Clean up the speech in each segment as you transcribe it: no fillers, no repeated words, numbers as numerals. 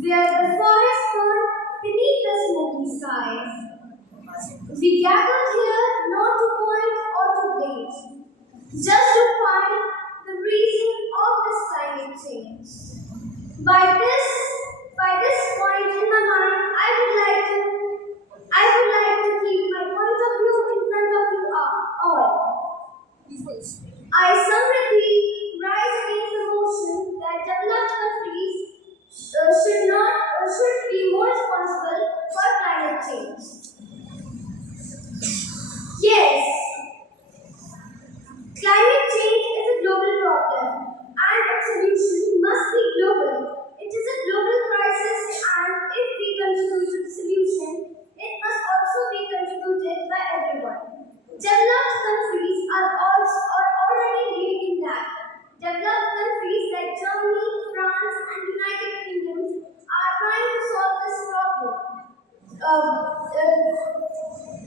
where the forest burned beneath the smoky skies. We gathered here not to point or to blame, just to find the reason of this climate change. By this, by this point in my mind, I would like to keep my point of view in front of you all. I Samriti rise against the motion that developed countries should be more responsible for climate change. Yes, climate change is a global problem and its solution must be global. It is a global crisis and if we contribute to the solution, it must also be contributed by everyone. Developed countries are already leading in that. Developed countries like Germany, France and United Kingdom are trying to solve this problem.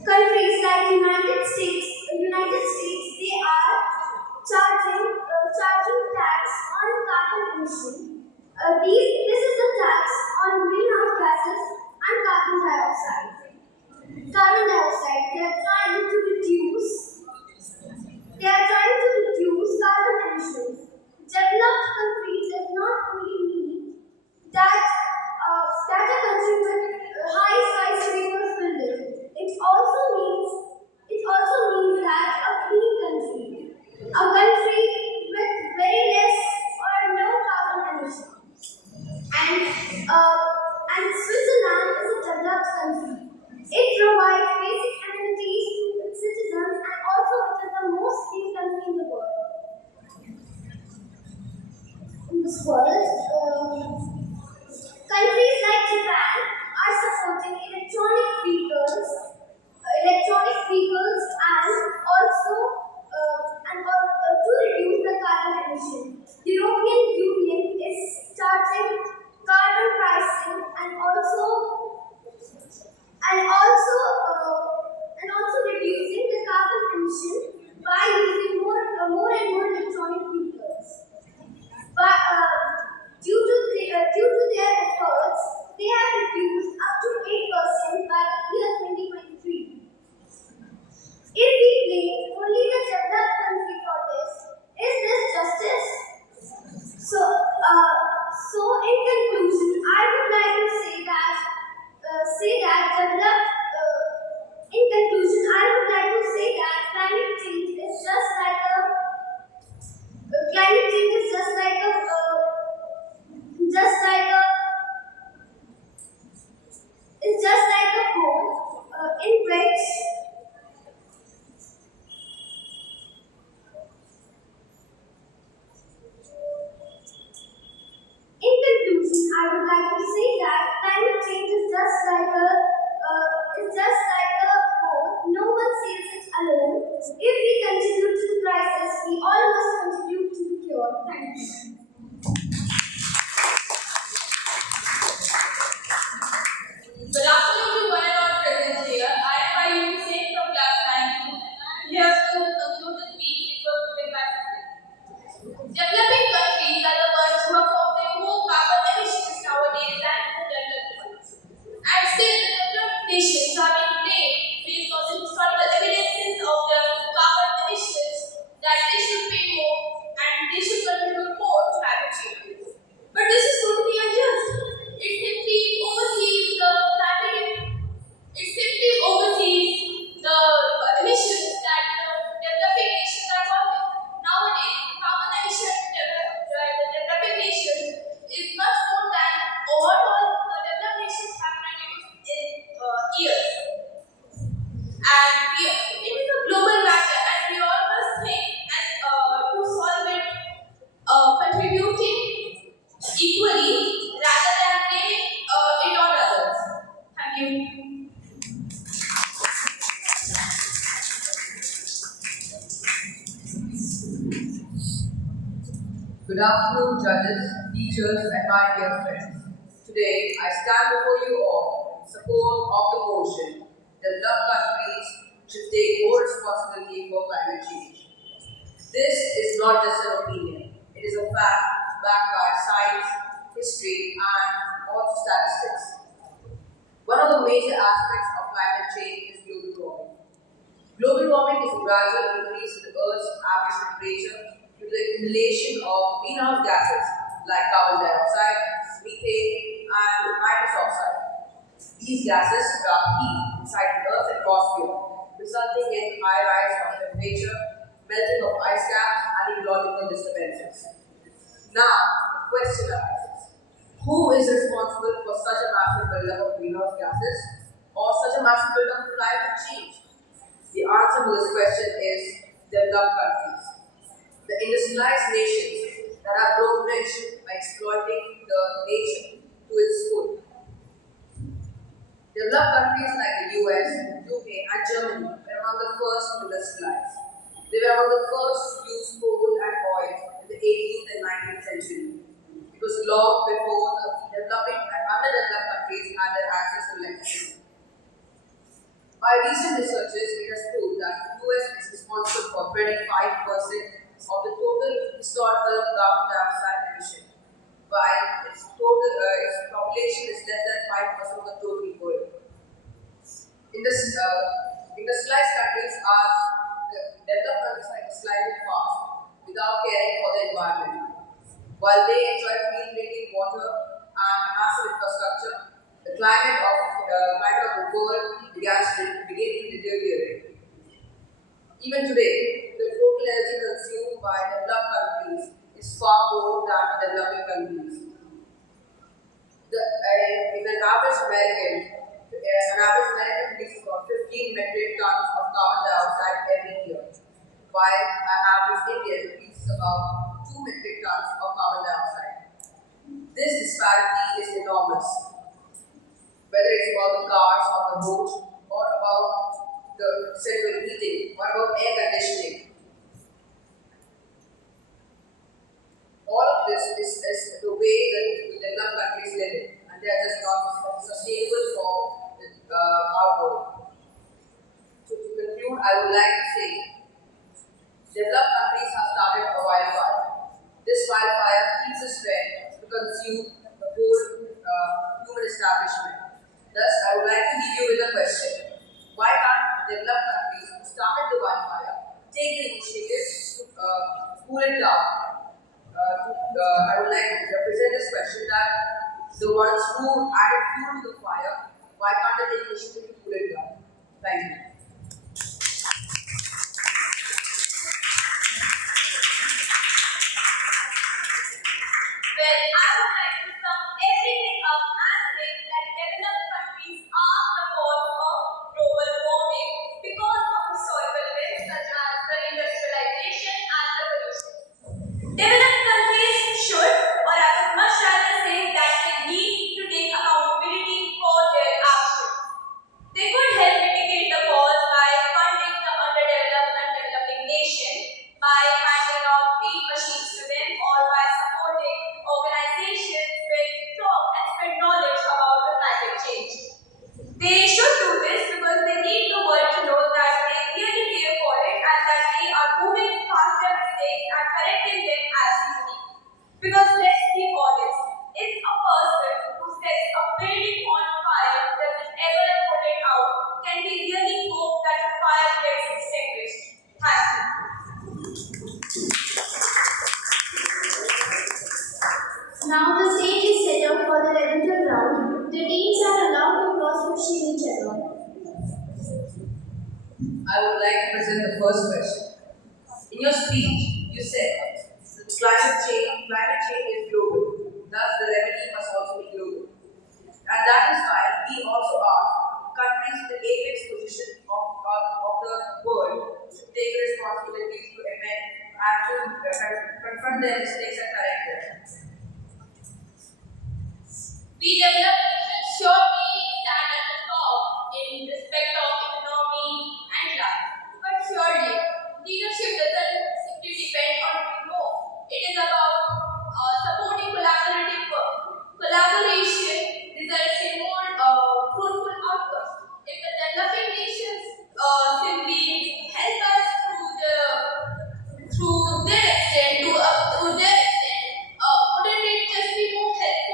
Countries like United States, they are charging tax on carbon emission. This is the tax on greenhouse gases and carbon dioxide. They are trying to reduce. They are trying to reduce carbon emissions. Developed countries does not only mean that a country with high skyscrapers will live. It also means that a clean country, a country with very less or no carbon emissions. And Switzerland is a developed country. It provides basic amenities to its citizens and also it is the most clean country in the world. In this world, countries like Japan are supporting electronic vehicles and to reduce the carbon emission. European Union is starting carbon pricing and also reducing the carbon emission by using more and more electronic vehicles. But due to their efforts, they have reduced up to 8% by the year 2023. If we blame only the developed country for this, is this justice? So in conclusion, I would like to say that developed. In conclusion, I would like to say that climate change is just like a climate change is just like a it's just like a boat in which in conclusion I would like to say that climate change is just like a boat. No one sails it alone. If we contribute to the crisis, we all must contribute to the cure. Thank you. Good afternoon to one and all present here. I am Ayushi Singh from class 9. Here to conclude the speech which was given by Sachin. Developing countries are the ones who are causing more carbon emissions nowadays than developed ones. And still, the developed nations are being blamed based on the historical evidences of the carbon emissions that they should pay more and they should contribute more to climate change. But this is totally unjust. It simply oversees the emissions that the developing nations are causing. Nowadays, carbon emission the developing nations is much more than what all the developed nations have produced in years. And it is a global matter, and we all must think and to solve it, contributing equally rather than blaming it on others. Thank you. Good afternoon, judges, teachers, and my dear friends. Today, I stand before you all in support of the motion developed countries should take more responsibility for climate change. This is not just an opinion, it is a fact backed by science, history, and also statistics. One of the major aspects of climate change is global warming. Global warming is a gradual increase in the Earth's average temperature due to the accumulation of greenhouse gases like carbon dioxide, methane, and nitrous oxide. These gases trap heat inside the Earth's atmosphere, resulting in high rise of temperature, melting of ice caps, and ecological disturbances. Now, the question arises: who is responsible for such a massive buildup of greenhouse gases or such a massive buildup of climate change? The answer to this question is developed countries, the industrialized nations that have grown rich by exploiting the nature to its full. Developed countries like the US, UK, and Germany were among the first to industrialize. They were among the first to use coal and oil in the 18th and 19th century. It was long before the developing and underdeveloped countries had their access to electricity. By recent researches, it has proved that the US is responsible for 25% of the total historical carbon dioxide emission, while its population is less than 5% of the total world. Industrialized countries are the developed countries are industrializing fast without caring for the environment. While they enjoy clean drinking water and massive infrastructure, the climate of the world began to deteriorate. Even today, the total energy consumed by developed countries is far more than developing countries. In an average American releases about 15 metric tons of carbon dioxide every year, while an average Indian releases about 2 metric tons of carbon dioxide. This disparity is enormous, whether it's about the cars on the road, or about the central heating, or about air conditioning. All of this is the way that the developed countries live it, and they are just not sustainable for our world. So to conclude, I would like to say, developed countries have started a wildfire. This wildfire keeps a spread to consume the whole human establishment. Thus, I would like to leave you with a question: why can't developed countries who started the wildfire take the initiative to cool it down? I would like to represent this question that the ones who added fuel to the fire, why can't they take initiative to cool it down? Thank you. Well, I would like to sum everything up and say that developed countries are the cause of global warming because of historical events such as the industrialization and revolution. Developed countries should, or I would much rather say that they need to take accountability for their actions. They could help mitigate the cause by funding the underdeveloped and developing nation, by handing out free machines to them, or by supporting organizations with strong and spread knowledge about the climate change. They should do this because they need the world to know that they really care for it and that they are moving past their mistakes and correcting them as we speak. Because let's be honest, if a person who sets a building on fire doesn't ever put it out, can we really hope that the fire gets extinguished? Thank you. Now the stage is set up for the 11th round. The teams are allowed to cross-question each other. I would like to present the first question. In your speech, you said that climate change is global. Thus, the remedy must also be global. And that is why we also ask countries in the apex position of the world to take responsibilities to amend and to confront their mistakes and correct them. We developed nations surely stand at the top in respect of economy and life. But surely, leadership doesn't simply depend on doing more. It is about supporting collaborative work. Collaboration results in more fruitful outcomes. If the developing nations simply help us through their extent, wouldn't it just be more helpful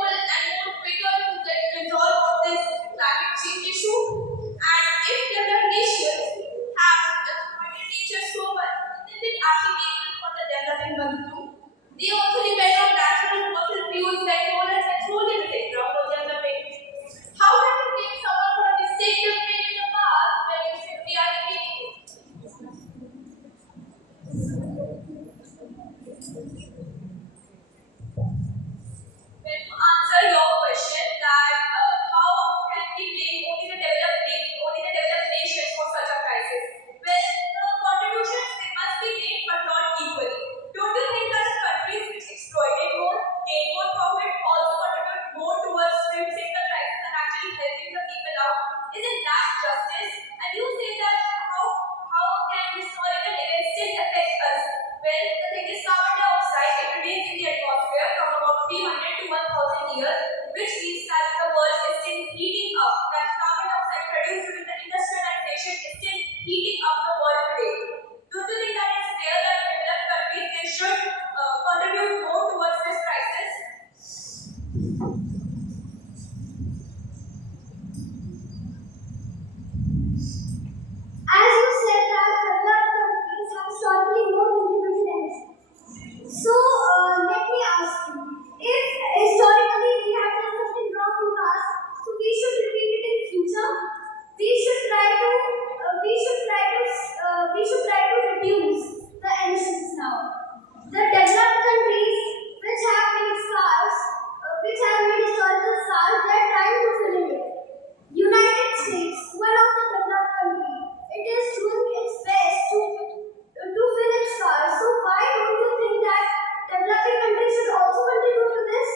should also contribute to this?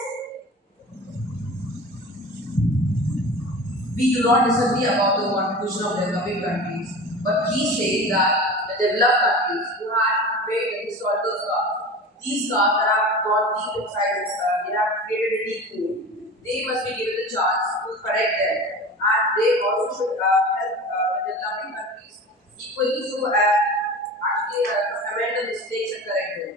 We do not disagree about the contribution of developing countries, but he says that the developed countries who have made the historical scars, these scars that have gone deep inside, they have created a deep wound, they must be given the chance to correct them, and they also should help the developing countries equally so actually amend the mistakes and correct them.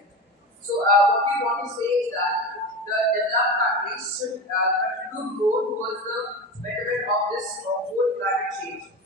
So what we want to say is that the developed countries should contribute more towards the betterment of this whole climate change.